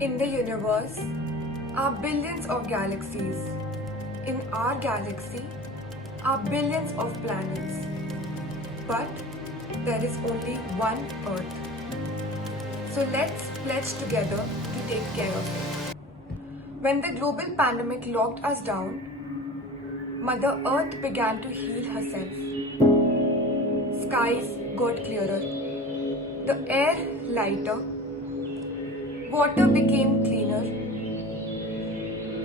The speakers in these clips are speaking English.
In the universe are billions of galaxies. In our galaxy are billions of planets. But there is only one Earth. So let's pledge together to take care of it. When the global pandemic locked us down, Mother Earth began to heal herself. Skies got clearer, the air lighter, water became cleaner.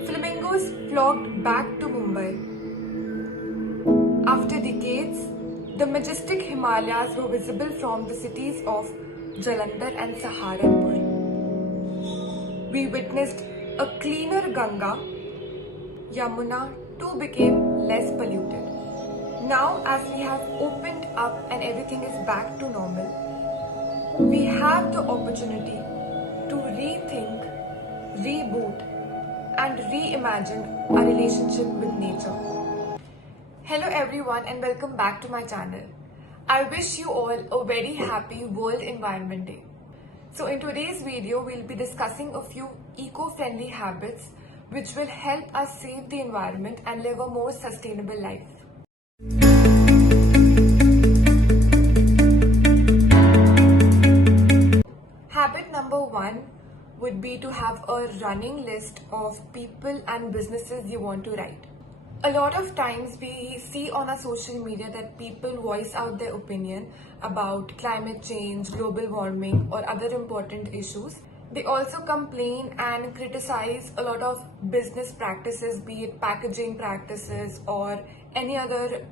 Flamingos flocked back to Mumbai. After decades, the majestic Himalayas were visible from the cities of Jalandhar and Saharanpur. We witnessed a cleaner Ganga. Yamuna too became less polluted. Now, as we have opened up and everything is back to normal, we have the opportunity to rethink, reboot, and reimagine our relationship with nature. Hello everyone and welcome back to my channel. I wish you all a very happy World Environment Day. So in today's video, we'll be discussing a few eco-friendly habits which will help us save the environment and live a more sustainable life. Habit number 1 would be to have a running list of people and businesses you want to write. A lot of times we see on our social media that people voice out their opinion about climate change, global warming, or other important issues. They also complain and criticize a lot of business practices, be it packaging practices or any other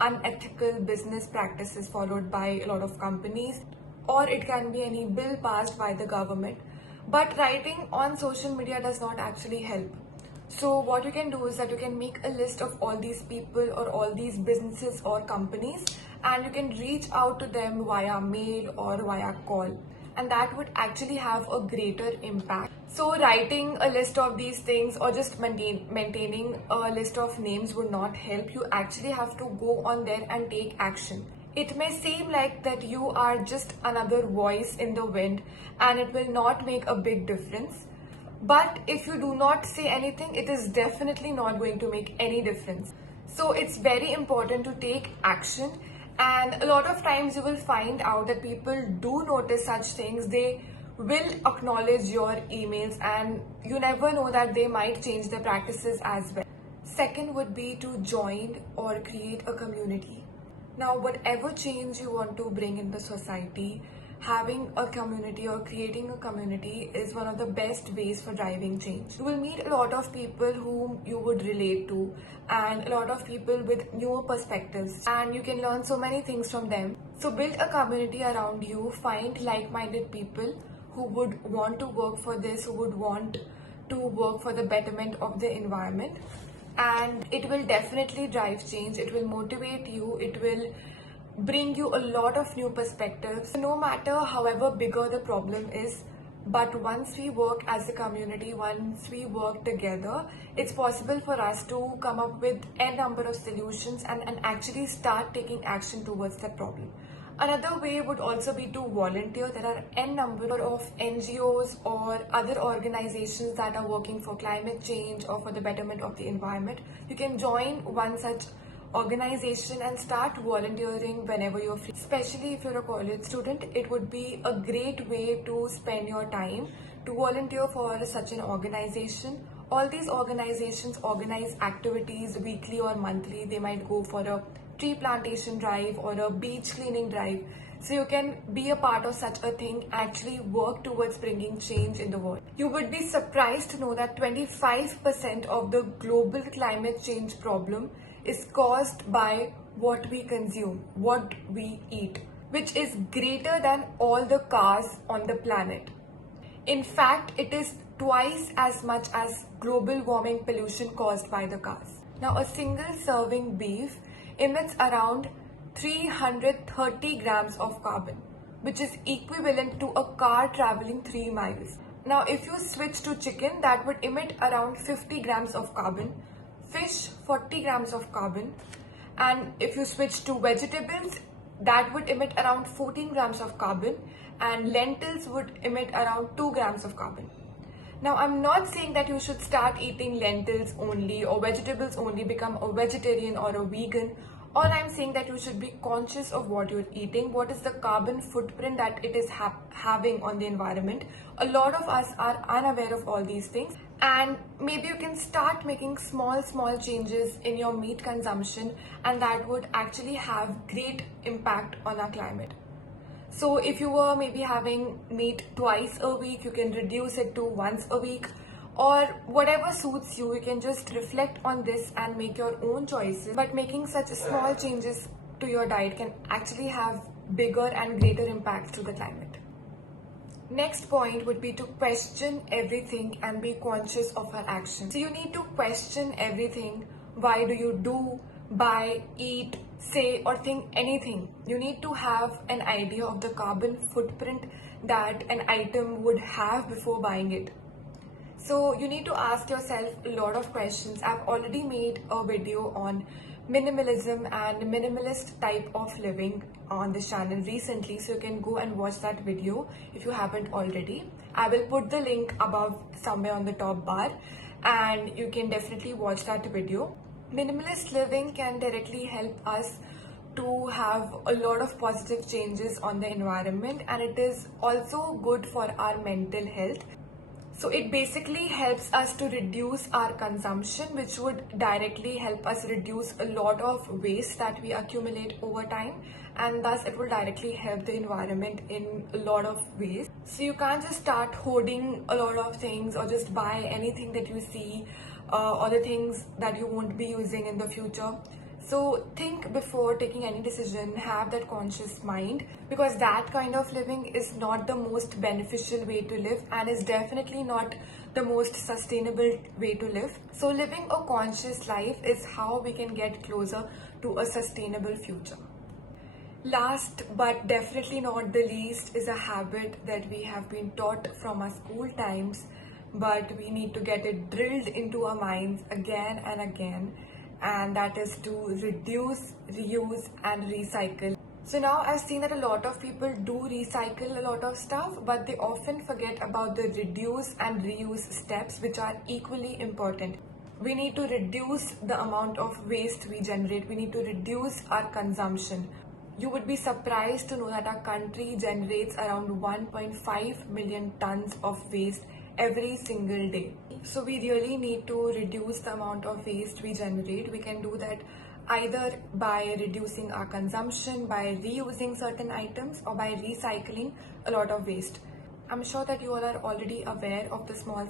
unethical business practices followed by a lot of companies, or it can be any bill passed by the government. But writing on social media does not actually help. So what you can do is that you can make a list of all these people or all these businesses or companies, and you can reach out to them via mail or via call, and that would actually have a greater impact. So writing a list of these things or just maintaining a list of names would not help. You actually have to go on there and take action. It may seem like that you are just another voice in the wind and it will not make a big difference. But if you do not say anything, it is definitely not going to make any difference. So it's very important to take action. And a lot of times you will find out that people do notice such things. They will acknowledge your emails and you never know that they might change their practices as well. Second would be to join or create a community. Now, whatever change you want to bring in the society, having a community or creating a community is one of the best ways for driving change. You will meet a lot of people whom you would relate to and a lot of people with newer perspectives, and you can learn so many things from them. So build a community around you, find like-minded people who would want to work for this, who would want to work for the betterment of the environment, and it will definitely drive change. It will motivate you, it will bring you a lot of new perspectives. No matter however bigger the problem is, but once we work as a community, once we work together, it's possible for us to come up with a number of solutions and actually start taking action towards that problem. Another way would also be to volunteer. There are n number of NGOs or other organizations that are working for climate change or for the betterment of the environment. You can join one such organization and start volunteering whenever you're free. Especially if you're a college student, it would be a great way to spend your time to volunteer for such an organization. All these organizations organize activities weekly or monthly. They might go for a tree plantation drive or a beach cleaning drive. So you can be a part of such a thing, actually work towards bringing change in the world. You would be surprised to know that 25% of the global climate change problem is caused by what we consume, what we eat, which is greater than all the cars on the planet. In fact, it is twice as much as global warming pollution caused by the cars. Now, a single serving beef emits around 330 grams of carbon, which is equivalent to a car traveling 3 miles. Now, if you switch to chicken, that would emit around 50 grams of carbon, fish 40 grams of carbon, and if you switch to vegetables, that would emit around 14 grams of carbon, and lentils would emit around 2 grams of carbon. Now, I'm not saying that you should start eating lentils only or vegetables only, become a vegetarian or a vegan. All I'm saying that you should be conscious of what you're eating, what is the carbon footprint that it is having on the environment. A lot of us are unaware of all these things, and maybe you can start making small changes in your meat consumption, and that would actually have great impact on our climate. So if you were maybe having meat twice a week, you can reduce it to once a week, or whatever suits you. You can just reflect on this and make your own choices. But making such small changes to your diet can actually have bigger and greater impacts to the climate. Next point would be to question everything and be conscious of our actions. So you need to question everything. Why do you do, buy, eat, say, or think anything? You need to have an idea of the carbon footprint that an item would have before buying it. So you need to ask yourself a lot of questions. I've already made a video on minimalism and minimalist type of living on this channel recently, so you can go and watch that video if you haven't already. I will put the link above somewhere on the top bar, and you can definitely watch that video. Minimalist living can directly help us to have a lot of positive changes on the environment, and it is also good for our mental health. So it basically helps us to reduce our consumption, which would directly help us reduce a lot of waste that we accumulate over time, and thus it will directly help the environment in a lot of ways. So you can't just start hoarding a lot of things or just buy anything that you see, or the things that you won't be using in the future. So think before taking any decision, have that conscious mind, because that kind of living is not the most beneficial way to live and is definitely not the most sustainable way to live. So living a conscious life is how we can get closer to a sustainable future. Last but definitely not the least is a habit that we have been taught from our school times, but we need to get it drilled into our minds again and again, and that is to reduce, reuse, and recycle. So now I've seen that a lot of people do recycle a lot of stuff, but they often forget about the reduce and reuse steps, which are equally important. We need to reduce the amount of waste we generate. We need to reduce our consumption. You would be surprised to know that our country generates around 1.5 million tons of waste every single day. So we really need to reduce the amount of waste we generate. We can do that either by reducing our consumption, by reusing certain items, or by recycling a lot of waste. I'm sure that you all are already aware of the small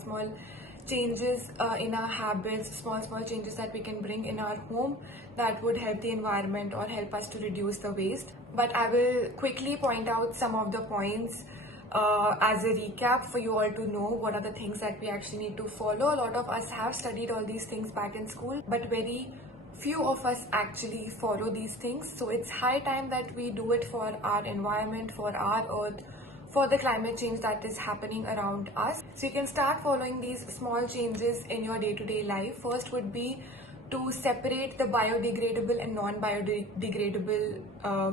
changes in our habits, small changes that we can bring in our home that would help the environment or help us to reduce the waste. But I will quickly point out some of the points as a recap for you all to know what are the things that we actually need to follow. A lot of us have studied all these things back in school, but very few of us actually follow these things. So it's high time that we do it for our environment, for our earth, for the climate change that is happening around us. So you can start following these small changes in your day-to-day life. First would be to separate the biodegradable and non-biodegradable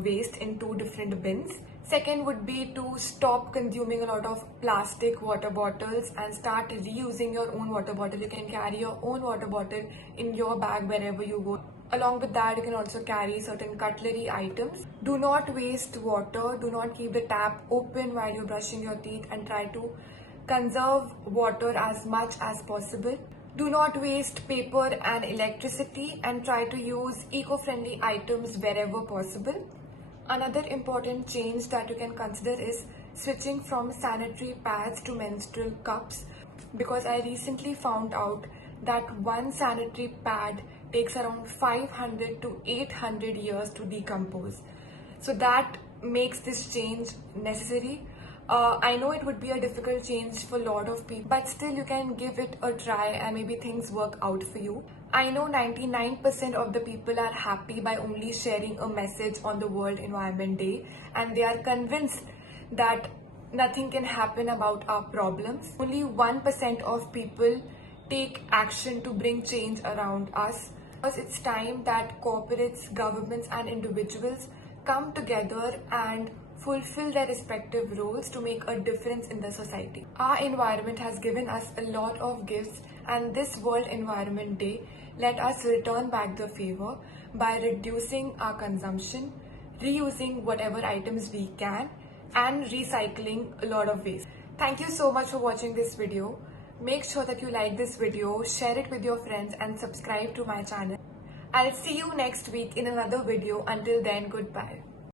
waste in two different bins. Second would be to stop consuming a lot of plastic water bottles and start reusing your own water bottle. You can carry your own water bottle in your bag wherever you go. Along with that, you can also carry certain cutlery items. Do not waste water. Do not keep the tap open while you're brushing your teeth, and try to conserve water as much as possible. Do not waste paper and electricity, and try to use eco-friendly items wherever possible. Another important change that you can consider is switching from sanitary pads to menstrual cups, because I recently found out that one sanitary pad takes around 500 to 800 years to decompose. So that makes this change necessary. I know it would be a difficult change for a lot of people, but still you can give it a try and maybe things work out for you. I know 99% of the people are happy by only sharing a message on the World Environment Day, and they are convinced that nothing can happen about our problems. Only 1% of people take action to bring change around us. Because it's time that corporates, governments, and individuals come together and fulfill their respective roles to make a difference in the society. Our environment has given us a lot of gifts, and this World Environment Day let us return back the favor by reducing our consumption, reusing whatever items we can, and recycling a lot of waste. Thank you so much for watching this video. Make sure that you like this video, share it with your friends, and subscribe to my channel. I'll see you next week in another video. Until then, goodbye.